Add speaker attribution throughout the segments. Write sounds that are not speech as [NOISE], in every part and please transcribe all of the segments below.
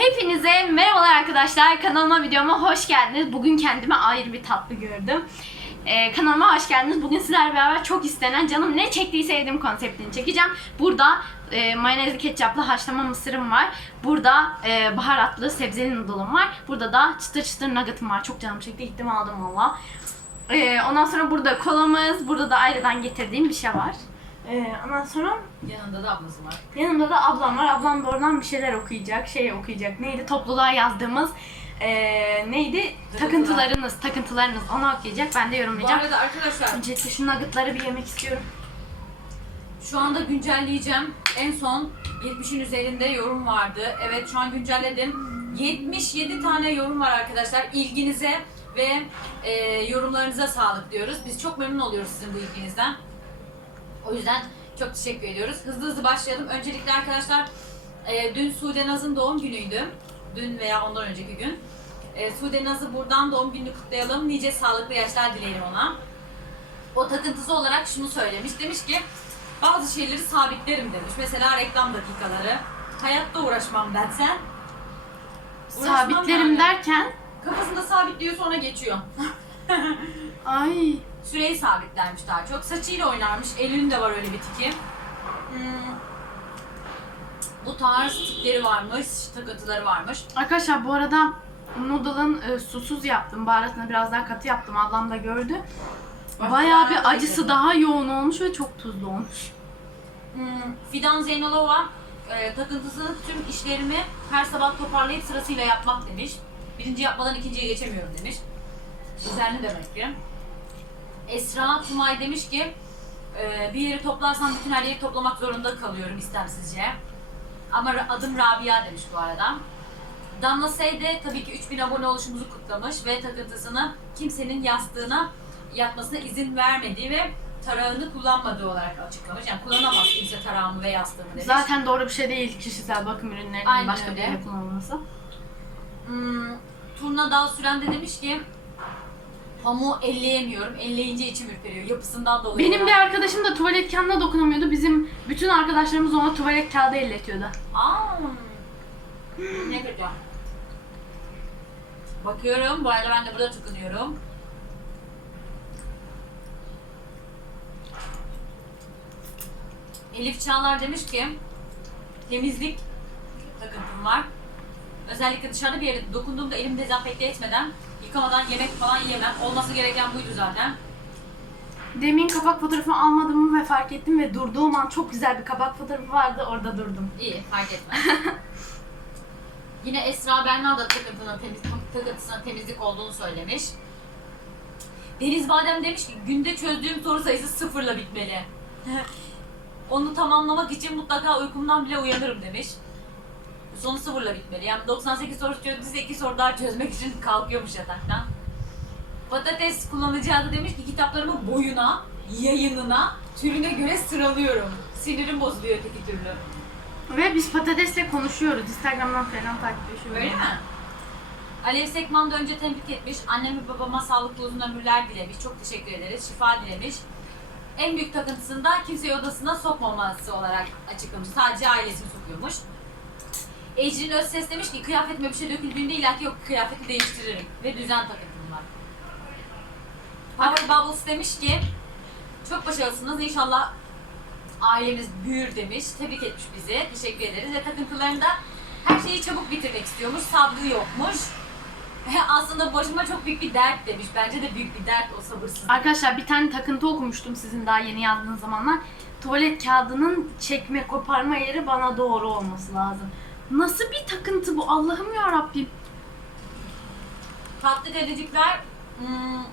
Speaker 1: Hepinize merhabalar arkadaşlar. Kanalıma videoma hoş geldiniz. Bugün kendime ayrı bir tatlı gördüm. Ee, kanalıma hoş geldiniz. Bugün sizlerle beraber çok istenen canım ne çektiyse yedim konseptini çekeceğim. Burada e, mayonezli ketçaplı haşlama mısırım var. Burada e, baharatlı sebzeli noodle'um var. Burada da çıtır çıtır nugget'ım var. Çok canım çekti. Gittim aldım valla. Ee, ondan sonra burada kolamız. Burada da ayrıdan getirdiğim bir şey var. Ee, ondan sonra
Speaker 2: Yanında da ablası var.
Speaker 1: Yanımda da ablam var. Ablam da oradan bir şeyler okuyacak. Şey okuyacak. Neydi? Topluluğa yazdığımız eee, neydi? Takıntılarınız. Takıntılarınız. Onu okuyacak. Ben de
Speaker 2: Bu
Speaker 1: yorumlayacağım.
Speaker 2: arada arkadaşlar
Speaker 1: Öncelikle şu nuggetları bir yemek istiyorum.
Speaker 2: şu anda güncelleyeceğim. En son 70'in üzerinde yorum vardı. Evet şu an güncelledim. 77 tane yorum var arkadaşlar. İlginize ve e, yorumlarınıza sağlık diyoruz. Biz çok memnun oluyoruz sizin bu ilginizden. O yüzden çok teşekkür ediyoruz. Hızlı hızlı başlayalım. Öncelikle arkadaşlar e, dün Sude Naz'ın doğum günüydü. Dün veya ondan önceki gün. E, Sude Naz'ı buradan doğum gününü kutlayalım. Nice sağlıklı yaşlar dileyelim ona. O takıntısı olarak şunu söylemiş. Demiş ki bazı şeyleri sabitlerim demiş. Mesela reklam dakikaları. Hayatta uğraşmam dersen. Uğraşmam
Speaker 1: Sabitlerim
Speaker 2: yani.
Speaker 1: derken
Speaker 2: Kafasında sabitliyor sonra geçiyor. [LAUGHS]
Speaker 1: ay
Speaker 2: Süreyi sabitlermiş daha çok. Saçıyla oynarmış. Elinin de var öyle bir tiki. Hmm. Bu tarz tipleri varmış, takıntıları varmış.
Speaker 1: arkadaşlar bu arada noodle'ın e, susuz yaptım. Baharatını biraz daha katı yaptım. Ablam da gördü. Bayağı bir acısı daha yoğun olmuş ve çok tuzlu olmuş.
Speaker 2: Hmm, Fidan Zeynalova e, takıntısının tüm işlerimi her sabah toparlayıp sırasıyla yapmak demiş. Birinci yapmadan ikinciye geçemiyorum demiş. Düzenli demek ki. Esra Tumay demiş ki e, bir yeri toplarsam bütün her yeri toplamak zorunda kalıyorum istemsizce. Ama adım Rabia demiş bu arada. Damla Sey de tabii ki 3000 abone oluşumuzu kutlamış ve takıntısını kimsenin yastığına yatmasına izin vermediği ve tarağını kullanmadığı olarak açıklamış. Yani kullanamaz kimse tarağımı ve yastığımı demiş.
Speaker 1: Zaten doğru bir şey değil kişisel bakım ürünlerinin
Speaker 2: Aynen
Speaker 1: başka bir
Speaker 2: öyle.
Speaker 1: yere kullanılması.
Speaker 2: Hmm, Turna Dal Süren de demiş ki pamuğu elleyemiyorum. Elleyince içim ürperiyor. Yapısından dolayı.
Speaker 1: Benim bir arkadaşım da tuvalet kağıdına dokunamıyordu. Bizim bütün arkadaşlarımız ona tuvalet kağıdı elletiyordu.
Speaker 2: Aa, ne kötü. Bakıyorum. Bu arada ben de burada tıkınıyorum. Elif Çağlar demiş ki temizlik takıntım var. Özellikle dışarıda bir yere dokunduğumda elimi dezenfekte etmeden yıkamadan yemek falan yiyemem. Olması gereken buydu zaten.
Speaker 1: Demin kapak fotoğrafını almadığımı ve fark ettim ve durduğum an çok güzel bir kapak fotoğrafı vardı orada durdum.
Speaker 2: İyi, fark etmez. [LAUGHS] Yine Esra Berna da takıntının temiz, takıntısına temizlik olduğunu söylemiş. Deniz Badem demiş ki günde çözdüğüm soru sayısı sıfırla bitmeli. [LAUGHS] Onu tamamlamak için mutlaka uykumdan bile uyanırım demiş. Sonu sıfırla bitmeli. Yani 98 soru çözdüyse 2 soru daha çözmek için kalkıyormuş yataktan. Patates kullanıcı adı demiş ki kitaplarımı boyuna, yayınına, türüne göre sıralıyorum. Sinirim bozuluyor öteki türlü.
Speaker 1: Ve biz patatesle konuşuyoruz. Instagram'dan falan takipleşiyoruz.
Speaker 2: Öyle mi? Alev Sekman da önce tebrik etmiş. Annem ve babama sağlıklı uzun ömürler dilemiş. Çok teşekkür ederiz. Şifa dilemiş. En büyük takıntısını da kimseyi odasına sokmaması olarak açıklamış. Sadece ailesini sokuyormuş. Ecrin Özses demiş ki kıyafetime bir şey döküldüğünde illaki yok kıyafeti değiştiririm. Ve düzen takıntım var. Power Bubbles demiş ki çok başarılısınız. İnşallah ailemiz büyür demiş. Tebrik etmiş bizi. Teşekkür ederiz. Ve takıntılarında her şeyi çabuk bitirmek istiyormuş. Sabrı yokmuş. [LAUGHS] Aslında başıma çok büyük bir dert demiş. Bence de büyük bir dert o sabırsızlık.
Speaker 1: Arkadaşlar bir tane takıntı okumuştum sizin daha yeni yazdığınız zamanlar. Tuvalet kağıdının çekme koparma yeri bana doğru olması lazım. Nasıl bir takıntı bu Allah'ım ya Rabbim.
Speaker 2: Tatlı dedecikler hmm,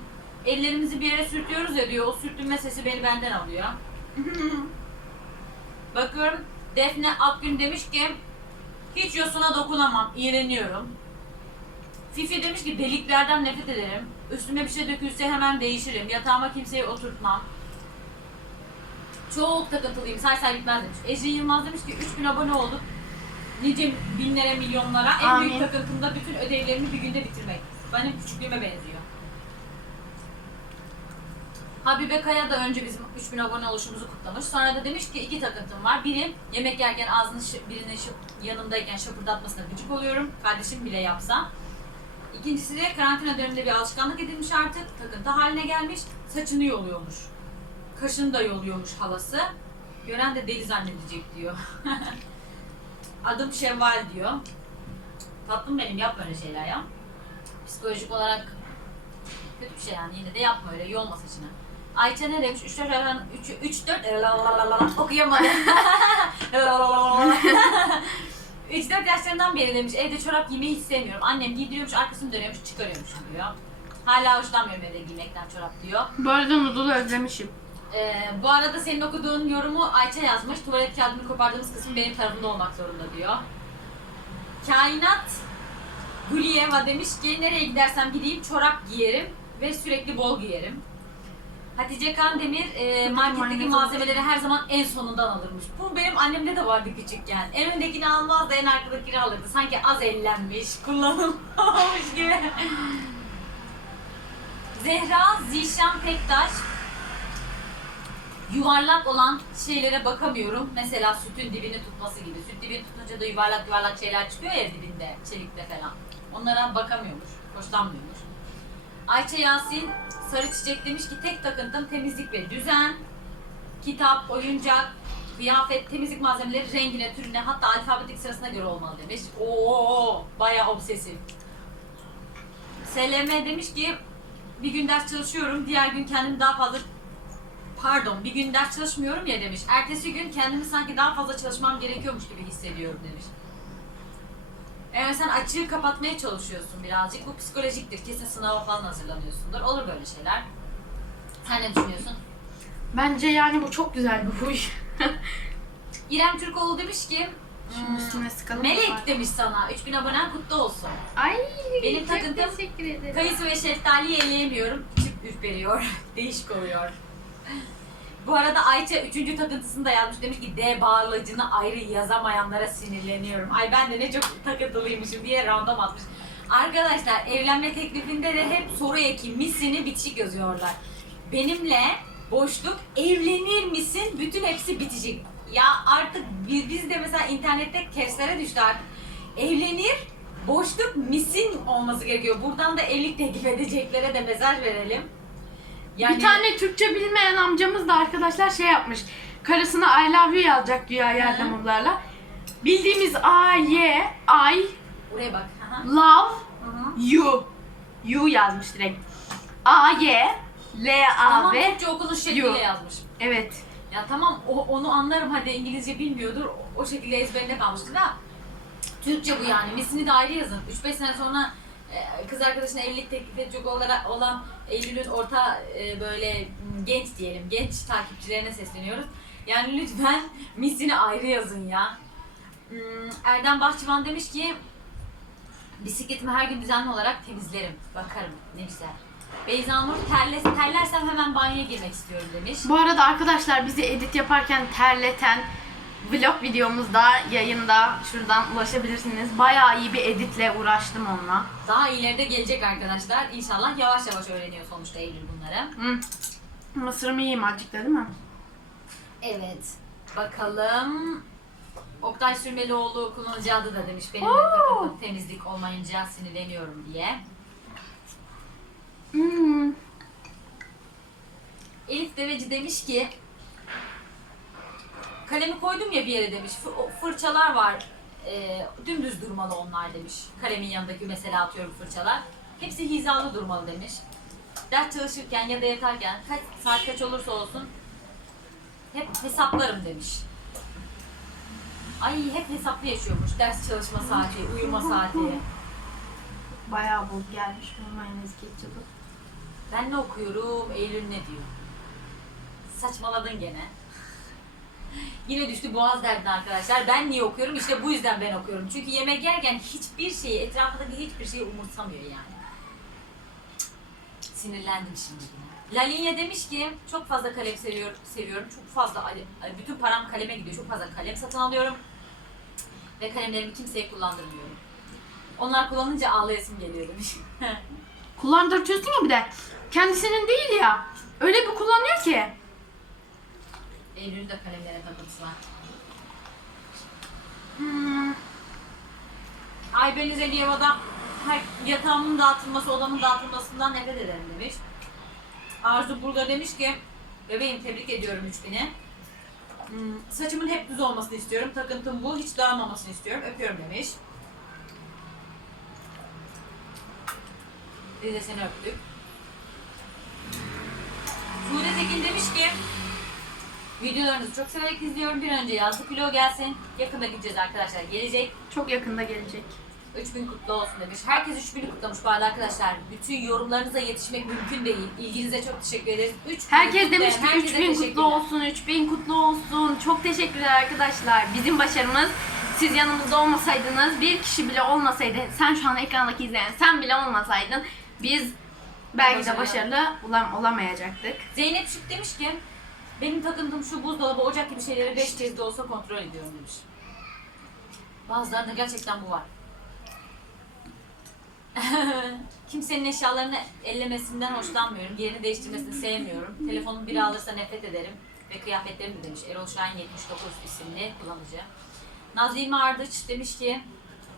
Speaker 2: ellerimizi bir yere sürtüyoruz ya diyor. O sürtünme sesi beni benden alıyor. [LAUGHS] Bakıyorum Defne Akgün demiş ki hiç yosuna dokunamam, iğreniyorum. Fifi demiş ki deliklerden nefret ederim. Üstüme bir şey dökülse hemen değişirim. Yatağıma kimseyi oturtmam. Çok takıntılıyım. Say say bitmez demiş. Ecrin Yılmaz demiş ki 3000 abone olduk. Nice binlere, milyonlara. En büyük
Speaker 1: Amin.
Speaker 2: takıntım da bütün ödevlerimi bir günde bitirmek. Benim küçüklüğüme benziyor. Habibe Kaya da önce bizim 3000 abone oluşumuzu kutlamış. Sonra da demiş ki iki takıntım var. Biri yemek yerken ağzını birinin yanımdayken şapırdatmasına gıcık oluyorum. Kardeşim bile yapsa. İkincisi de karantina döneminde bir alışkanlık edilmiş artık. Takıntı haline gelmiş. Saçını yoluyormuş. Kaşını da yoluyormuş halası. Gören de deli zannedecek diyor. [LAUGHS] Adım Şevval diyor. Tatlım benim yapma öyle şeyler ya. Psikolojik olarak kötü bir şey yani yine de yapma öyle yolma saçını. Ayça ne demiş? 3 4 3 3 4 okuyamadım. [LAUGHS] 3 4 [LAUGHS] yaşlarından beri demiş evde çorap giymeyi hiç sevmiyorum. Annem giydiriyormuş arkasını dönüyormuş çıkarıyormuş diyor. Hala hoşlanmıyorum evde giymekten çorap diyor.
Speaker 1: Bu arada noodle'u özlemişim.
Speaker 2: Ee, bu arada senin okuduğun yorumu Ayça yazmış. Tuvalet kağıdını kopardığımız kısım benim tarafımda olmak zorunda diyor. Kainat Guliyeva demiş ki nereye gidersem gideyim çorap giyerim ve sürekli bol giyerim. Hatice Kandemir e, marketteki malzemeleri her zaman en sonundan alırmış. Bu benim annemde de vardı küçükken. En öndekini almaz da en arkadakini alırdı. Sanki az ellenmiş, kullanılmamış gibi. [LAUGHS] Zehra Zişan Pektaş yuvarlak olan şeylere bakamıyorum. Mesela sütün dibini tutması gibi. Süt dibini tutunca da yuvarlak yuvarlak şeyler çıkıyor ya dibinde, çelikte falan. Onlara bakamıyormuş, hoşlanmıyormuş. Ayça Yasin Sarı Çiçek demiş ki tek takıntım temizlik ve düzen. Kitap, oyuncak, kıyafet, temizlik malzemeleri rengine, türüne hatta alfabetik sırasına göre olmalı demiş. Oo, bayağı obsesif. Seleme demiş ki bir gün ders çalışıyorum, diğer gün kendimi daha fazla pardon bir gün ders çalışmıyorum ya demiş. Ertesi gün kendimi sanki daha fazla çalışmam gerekiyormuş gibi hissediyorum demiş. Eğer sen açığı kapatmaya çalışıyorsun birazcık bu psikolojiktir. Kesin sınava falan hazırlanıyorsundur. Olur böyle şeyler. Sen ne düşünüyorsun?
Speaker 1: Bence yani bu çok güzel bir huy. [LAUGHS]
Speaker 2: İrem Türkoğlu demiş ki
Speaker 1: Şimdi
Speaker 2: hmm,
Speaker 1: üstüne sıkalım.
Speaker 2: Melek demiş sana 3000 abonen kutlu olsun.
Speaker 1: Ay
Speaker 2: Benim
Speaker 1: çok
Speaker 2: takıntım
Speaker 1: teşekkür ederim.
Speaker 2: Kayısı ve şeftaliyi eleyemiyorum. İçim ürperiyor. [LAUGHS] Değişik oluyor. Bu arada Ayça üçüncü takıntısını da yazmış. Demiş ki D bağlacını ayrı yazamayanlara sinirleniyorum. Ay ben de ne çok takıntılıymışım diye random atmış. Arkadaşlar evlenme teklifinde de hep soru eki misini bitişik yazıyorlar. Benimle boşluk evlenir misin? Bütün hepsi bitişik. Ya artık biz, biz de mesela internette keslere düştü artık. Evlenir boşluk misin olması gerekiyor. Buradan da evlilik teklif edeceklere de mesaj verelim.
Speaker 1: Bir tane Türkçe bilmeyen amcamız da arkadaşlar şey yapmış. Karısına I love you yazacak güya yardımlarla. Bildiğimiz A, Y, I,
Speaker 2: Buraya bak. Aha.
Speaker 1: love, you. You yazmış direkt. A, Y, L, A
Speaker 2: Tamam
Speaker 1: ve
Speaker 2: Türkçe okunuş şekliyle yazmış.
Speaker 1: Evet.
Speaker 2: Ya tamam o, onu anlarım hadi İngilizce bilmiyordur. O, o şekilde ezberinde kalmıştır da Türkçe bu yani. Misini de ayrı yazın. 3-5 sene sonra kız arkadaşına evlilik teklif edecek olarak olan Eylül'ün orta e, böyle genç diyelim genç takipçilerine sesleniyoruz. Yani lütfen misini ayrı yazın ya. Hmm, Erdem Bahçıvan demiş ki bisikletimi her gün düzenli olarak temizlerim. Bakarım ne güzel. Beyza Nur terles, terlersem hemen banyoya girmek istiyorum demiş.
Speaker 1: Bu arada arkadaşlar bizi edit yaparken terleten vlog videomuzda yayında şuradan ulaşabilirsiniz. Bayağı iyi bir editle uğraştım onunla.
Speaker 2: Daha ileride gelecek arkadaşlar. İnşallah yavaş yavaş öğreniyor sonuçta Eylül bunları.
Speaker 1: Hı. Mısırımı yiyeyim azıcık da değil mi?
Speaker 2: Evet. Bakalım. Oktay Sürmelioğlu kullanıcı adı da demiş. Benim de
Speaker 1: Oo.
Speaker 2: takıntım temizlik olmayınca sinirleniyorum diye.
Speaker 1: Hmm.
Speaker 2: Elif Deveci demiş ki kalemi koydum ya bir yere demiş. Fırçalar var. E, dümdüz durmalı onlar demiş. Kalemin yanındaki mesela atıyorum fırçalar. Hepsi hizalı durmalı demiş. Ders çalışırken ya da yatarken kaç saat kaç olursa olsun hep hesaplarım demiş. Ay hep hesaplı yaşıyormuş. Ders çalışma saati, uyuma saati. [LAUGHS]
Speaker 1: Bayağı bol gelmiş bu mayonez.
Speaker 2: Ben ne okuyorum? Eylül ne diyor? Saçmaladın gene. Yine düştü boğaz derdine arkadaşlar. Ben niye okuyorum? İşte bu yüzden ben okuyorum. Çünkü yemek yerken hiçbir şeyi, etrafındaki hiçbir şeyi umursamıyor yani. Sinirlendim şimdi. Lalinya demiş ki çok fazla kalem seviyorum, seviyorum. Çok fazla bütün param kaleme gidiyor. Çok fazla kalem satın alıyorum. Ve kalemlerimi kimseye kullandırmıyorum. Onlar kullanınca ağlayasım geliyor demiş. [LAUGHS]
Speaker 1: Kullandırtıyorsun ya bir de. Kendisinin değil ya. Öyle bir kullanıyor ki.
Speaker 2: Eylül'ün de kalemlere takıntısı var.
Speaker 1: Hmm,
Speaker 2: Ay ben Zeliyeva'da her yatağımın dağıtılması, odamın dağıtılmasından nefret ederim demiş. Arzu burada demiş ki, bebeğim tebrik ediyorum 3000'i. Hmm, saçımın hep düz olmasını istiyorum. Takıntım bu. Hiç dağılmamasını istiyorum. Öpüyorum demiş. Biz de seni öptük. Sude Tekin demiş ki Videolarınızı çok severek izliyorum. Bir önce yazlık vlog gelsin. Yakında gideceğiz arkadaşlar. Gelecek.
Speaker 1: çok yakında gelecek.
Speaker 2: 3000 kutlu olsun demiş. Herkes 3000'i kutlamış bu arada arkadaşlar. Bütün yorumlarınıza yetişmek mümkün değil. İlginize çok teşekkür ederiz. 3000
Speaker 1: Herkes demiş ki
Speaker 2: herkese
Speaker 1: 3000 kutlu olsun, 3000 kutlu olsun. Çok teşekkürler arkadaşlar. Bizim başarımız siz yanımızda olmasaydınız, bir kişi bile olmasaydı, sen şu an ekrandaki izleyen sen bile olmasaydın biz belki de
Speaker 2: Başarılı.
Speaker 1: olam olamayacaktık.
Speaker 2: Zeynep Şık demiş ki benim takıntım şu buzdolabı, ocak gibi şeyleri 5 kez de olsa kontrol ediyorum demiş. Bazılarında gerçekten bu var. [LAUGHS] Kimsenin eşyalarını ellemesinden hoşlanmıyorum. Yerini değiştirmesini sevmiyorum. Telefonumu biri alırsa nefret ederim. Ve kıyafetlerim de demiş. Erol Şahin 79 isimli kullanıcı. Nazlı İlmi Ardıç demiş ki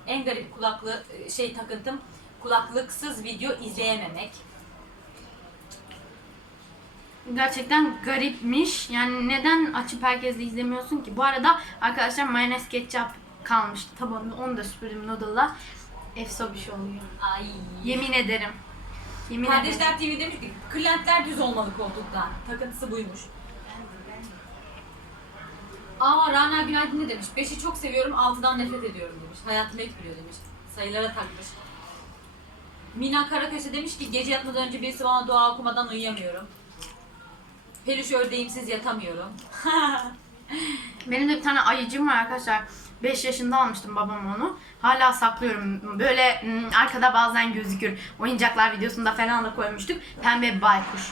Speaker 2: en garip kulaklı şey takıntım kulaklıksız video izleyememek.
Speaker 1: Gerçekten garipmiş. Yani neden açıp herkesle izlemiyorsun ki? Bu arada arkadaşlar mayonez ketçap kalmıştı tabanında. Onu da süpürdüm noodle'la. Efso bir şey oluyor.
Speaker 2: Ay.
Speaker 1: Yemin ederim. Yemin ederim.
Speaker 2: Kardeşler TV demiş ki kırlentler düz olmalı koltukta. Takıntısı buymuş. Aa Rana Günaydın ne demiş? Beşi çok seviyorum, altıdan nefret ediyorum demiş. Hayatım etmiyor demiş. Sayılara takmış. Mina Karaköse demiş ki gece yatmadan önce birisi bana dua okumadan uyuyamıyorum. Peluş ördeğimsiz yatamıyorum. [LAUGHS]
Speaker 1: Benim de bir tane ayıcım var arkadaşlar. 5 yaşında almıştım babam onu. Hala saklıyorum. Böyle hmm, arkada bazen gözükür. Oyuncaklar videosunda falan da koymuştuk. Pembe bir baykuş.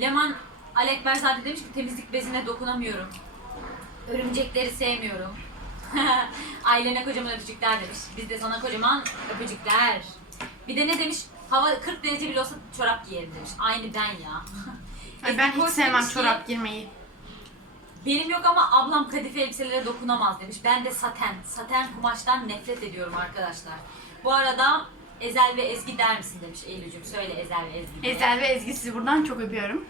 Speaker 2: Leman Alek Berzade demiş ki temizlik bezine dokunamıyorum. Örümcekleri sevmiyorum. [LAUGHS] Ailene kocaman öpücükler demiş. Biz de sana kocaman öpücükler. Bir de ne demiş? Hava 40 derece bile olsa çorap giyerim demiş. Aynı ben ya. [LAUGHS]
Speaker 1: Ay ben hiç sevmem çorap girmeyi.
Speaker 2: Benim yok ama ablam kadife elbiselere dokunamaz demiş. Ben de saten, saten kumaştan nefret ediyorum arkadaşlar. Bu arada Ezel ve Ezgi der misin demiş Eylül'cüm. Söyle Ezel ve Ezgi. diye.
Speaker 1: Ezel ve Ezgi sizi buradan çok öpüyorum.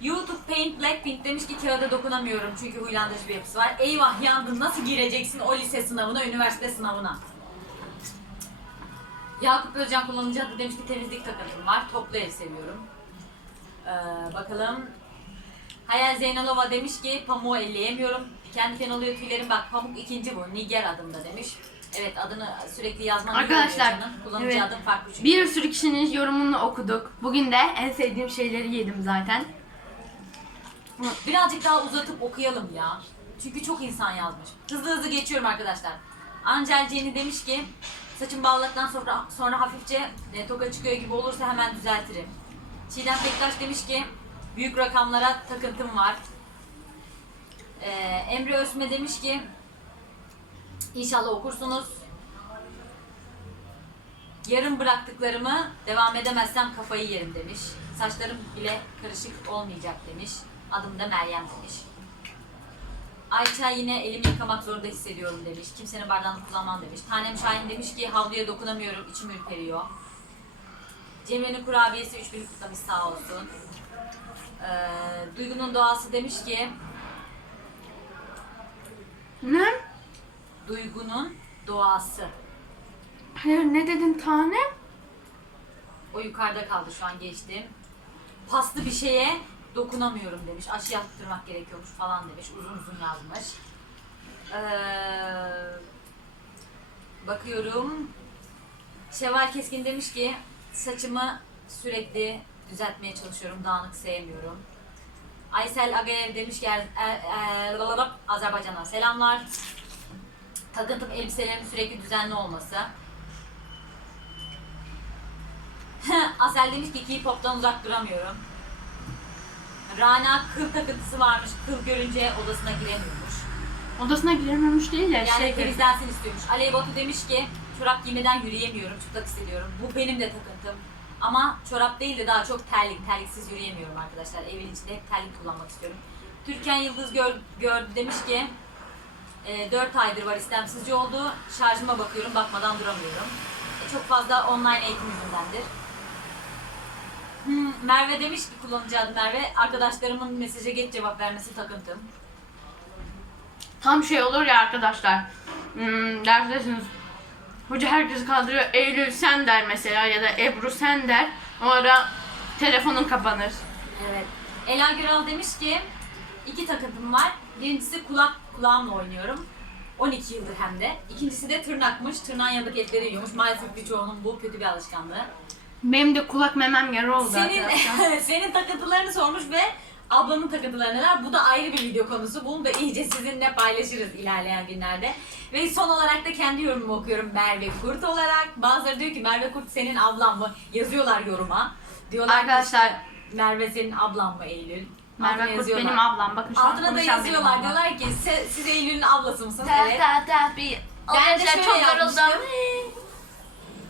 Speaker 2: YouTube Paint Blackpink demiş ki kağıda dokunamıyorum çünkü huylandırıcı bir yapısı var. Eyvah yandın nasıl gireceksin o lise sınavına, üniversite sınavına? Yakup Özcan kullanıcı adı demiş ki temizlik takıntım var. Toplu ev seviyorum. Ee, bakalım. Hayal Zeynalova demiş ki pamuğu elleyemiyorum. Diken diken oluyor tüylerim. Bak pamuk ikinci bu. Niger adımda demiş. Evet adını sürekli yazman iyi
Speaker 1: Arkadaşlar,
Speaker 2: canım. Kullanıcı
Speaker 1: evet.
Speaker 2: adım farklı çünkü.
Speaker 1: Bir sürü kişinin yorumunu okuduk. Bugün de en sevdiğim şeyleri yedim zaten.
Speaker 2: Birazcık daha uzatıp okuyalım ya. Çünkü çok insan yazmış. Hızlı hızlı geçiyorum arkadaşlar. Angel Jenny demiş ki saçım bağladıktan sonra, sonra hafifçe e, toka çıkıyor gibi olursa hemen düzeltirim. Çiğdem Bektaş demiş ki büyük rakamlara takıntım var. Ee, Emre Özme demiş ki inşallah okursunuz. Yarım bıraktıklarımı devam edemezsem kafayı yerim demiş. Saçlarım bile karışık olmayacak demiş. Adım da Meryem demiş. Ayça yine elimi yıkamak zorunda hissediyorum demiş. Kimsenin bardağını kullanmam demiş. Tanem Şahin demiş ki havluya dokunamıyorum, içim ürperiyor. Cemre'nin kurabiyesi 3000 kutlamış sağ olsun. Ee, Duygu'nun doğası demiş ki
Speaker 1: Ne?
Speaker 2: Duygu'nun doğası.
Speaker 1: Hayır ne dedin tane?
Speaker 2: O yukarıda kaldı şu an geçtim. Paslı bir şeye dokunamıyorum demiş. Aşı yaptırmak gerekiyormuş falan demiş. Uzun uzun yazmış. Ee, bakıyorum. Şevval Keskin demiş ki saçımı sürekli düzeltmeye çalışıyorum. Dağınık sevmiyorum. Aysel Agayev demiş ki er, er- Azerbaycan'a selamlar. Takıntım elbiselerin sürekli düzenli olması. [LAUGHS] Asel demiş ki K-pop'tan uzak duramıyorum. Rana kıl takıntısı varmış. Kıl görünce odasına giremiyormuş.
Speaker 1: Odasına girememiş değil ya.
Speaker 2: Yani
Speaker 1: şey
Speaker 2: temizlensin istiyormuş. Aley Batu demiş ki çorap giymeden yürüyemiyorum. Çıplak hissediyorum. Bu benim de takıntım. Ama çorap değil de daha çok terlik. Terliksiz yürüyemiyorum arkadaşlar. Evin içinde hep terlik kullanmak istiyorum. Türkan Yıldız gör, gördü demiş ki e, 4 aydır var istemsizce oldu. Şarjıma bakıyorum bakmadan duramıyorum. E, çok fazla online eğitim yüzündendir. Hmm, Merve demiş ki kullanıcı adı Merve. Arkadaşlarımın mesaja geç cevap vermesi takıntım.
Speaker 1: Tam şey olur ya arkadaşlar. Hmm, dersesiniz. Hoca herkesi kaldırıyor. Eylül sen der mesela ya da Ebru sen der. O ara telefonun kapanır.
Speaker 2: Evet. Ela Güral demiş ki iki takıntım var. Birincisi kulak kulağımla oynuyorum. 12 yıldır hem de. İkincisi de tırnakmış. Tırnağın yanındaki etleri yiyormuş. Maalesef birçoğunun bu kötü bir alışkanlığı.
Speaker 1: Benim de kulak memem yara oldu
Speaker 2: Senin
Speaker 1: arkadaşlar. [LAUGHS]
Speaker 2: senin takıntılarını sormuş ve ablanın takıntıları neler? Bu da ayrı bir video konusu. Bunu da iyice sizinle paylaşırız ilerleyen günlerde. Ve son olarak da kendi yorumumu okuyorum Merve Kurt olarak. Bazıları diyor ki Merve Kurt senin ablan mı? Yazıyorlar yoruma. Diyorlar ki
Speaker 1: Arkadaşlar
Speaker 2: Merve senin ablan mı Eylül? Altına
Speaker 1: Merve Kurt
Speaker 2: yazıyorlar.
Speaker 1: benim ablam. Bakın şu an
Speaker 2: Altına da
Speaker 1: konuşan benim
Speaker 2: yazıyorlar.
Speaker 1: ablam.
Speaker 2: Diyorlar ki "Se- siz Eylül'ün ablası mısınız? Evet.
Speaker 1: ta ta bir.
Speaker 2: Ben de
Speaker 1: Arkadaşlar
Speaker 2: şöyle
Speaker 1: çok
Speaker 2: yapmıştım.
Speaker 1: yoruldum.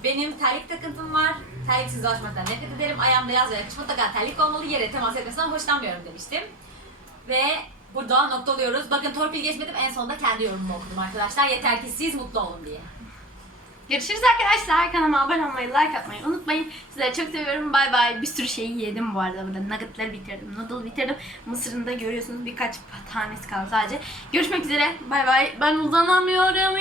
Speaker 2: Benim terlik takıntım var. Terliksiz dolaşmaktan nefret ederim. Ayağımda yaz ve kış mutlaka terlik olmalı. Yere temas etmesinden hoşlanmıyorum demiştim. Ve burada noktalıyoruz. Bakın torpil geçmedim. En sonunda kendi yorumumu okudum arkadaşlar. Yeter ki siz mutlu olun diye.
Speaker 1: Görüşürüz arkadaşlar. Kanalıma abone olmayı, like atmayı unutmayın. Sizleri çok seviyorum. Bay bay. Bir sürü şeyi yedim bu arada burada. Nuggetları bitirdim. Noodle bitirdim. Mısırını da görüyorsunuz birkaç tanesi kaldı sadece. Görüşmek üzere. Bay bay. Ben uzanamıyorum.